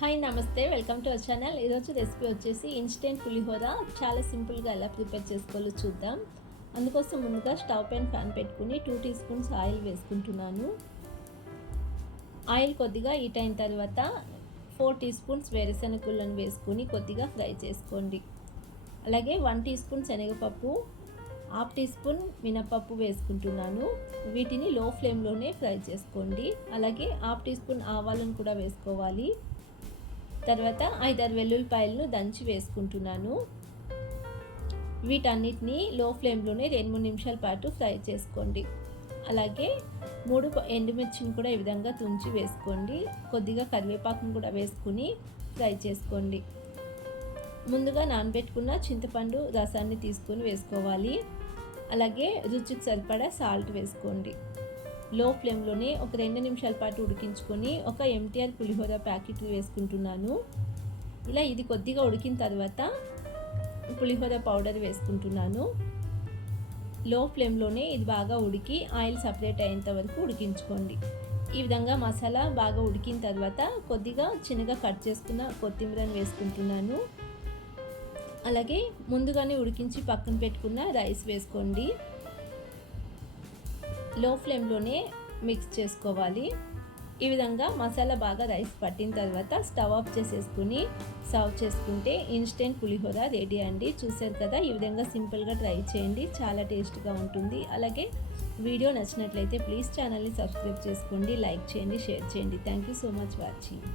Hi నమస్తే. Welcome to our channel. ఈరోజు recipe వచ్చేసి ఇన్స్టెంట్ పులిహోర. చాలా సింపుల్గా ఎలా ప్రిపేర్ చేసుకోవాలో చూద్దాం. అందుకోసం ముందుగా స్టవ్ పైన ఫ్యాన్ పెట్టుకుని టూ టీ స్పూన్స్ ఆయిల్ వేసుకుంటున్నాను. ఆయిల్ కొద్దిగా హీట్ అయిన తర్వాత ఫోర్ టీ స్పూన్స్ వేరుశనగుళ్ళను వేసుకుని కొద్దిగా ఫ్రై చేసుకోండి. అలాగే వన్ టీ స్పూన్ శనగపప్పు హాఫ్ టీ స్పూన్ మినపప్పు వేసుకుంటున్నాను. వీటిని లో ఫ్లేమ్లోనే ఫ్రై చేసుకోండి. అలాగే హాఫ్ టీ స్పూన్ ఆవాలను కూడా వేసుకోవాలి. తర్వాత ఐదారు వెల్లుల్లిపాయలను దంచి వేసుకుంటున్నాను. వీటన్నిటిని లో ఫ్లేమ్లోనే రెండు మూడు నిమిషాల పాటు ఫ్రై చేసుకోండి. అలాగే మూడు ఎండుమిర్చిని కూడా ఈ విధంగా తుంచి వేసుకోండి. కొద్దిగా కరివేపాకును కూడా వేసుకుని ఫ్రై చేసుకోండి. ముందుగా నానబెట్టుకున్న చింతపండు రసాన్ని తీసుకొని వేసుకోవాలి. అలాగే రుచికి సరిపడా సాల్ట్ వేసుకోండి. లో ఫ్లేమ్లోనే ఒక రెండు నిమిషాల పాటు ఉడికించుకొని ఒక ఎంటీఆర్ పులిహోర ప్యాకెట్ వేసుకుంటున్నాను. ఇలా ఇది కొద్దిగా ఉడికిన తర్వాత పులిహోర పౌడర్ వేసుకుంటున్నాను. లో ఫ్లేమ్లోనే ఇది బాగా ఉడికి ఆయిల్ సపరేట్ అయ్యేంత వరకు ఉడికించుకోండి. ఈ విధంగా మసాలా బాగా ఉడికిన తర్వాత కొద్దిగా చిన్నగా కట్ చేసుకున్న కొత్తిమీరని వేసుకుంటున్నాను. అలాగే ముందుగానే ఉడికించి పక్కన పెట్టుకున్న రైస్ వేసుకోండి. లో ఫ్లేమ్లోనే మిక్స్ చేసుకోవాలి. ఈ విధంగా మసాలా బాగా రైస్ పట్టిన తర్వాత స్టవ్ ఆఫ్ చేసేసుకుని సర్వ్ చేసుకుంటే ఇన్స్టెంట్ పులిహోర రెడీ అండి. చూసారు కదా ఈ విధంగా సింపుల్గా ట్రై చేయండి. చాలా టేస్ట్గా ఉంటుంది. అలాగే వీడియో నచ్చినట్లయితే ప్లీజ్ ఛానల్ని సబ్స్క్రైబ్ చేసుకోండి లైక్ చేయండి షేర్ చేయండి. Thank you so much watching.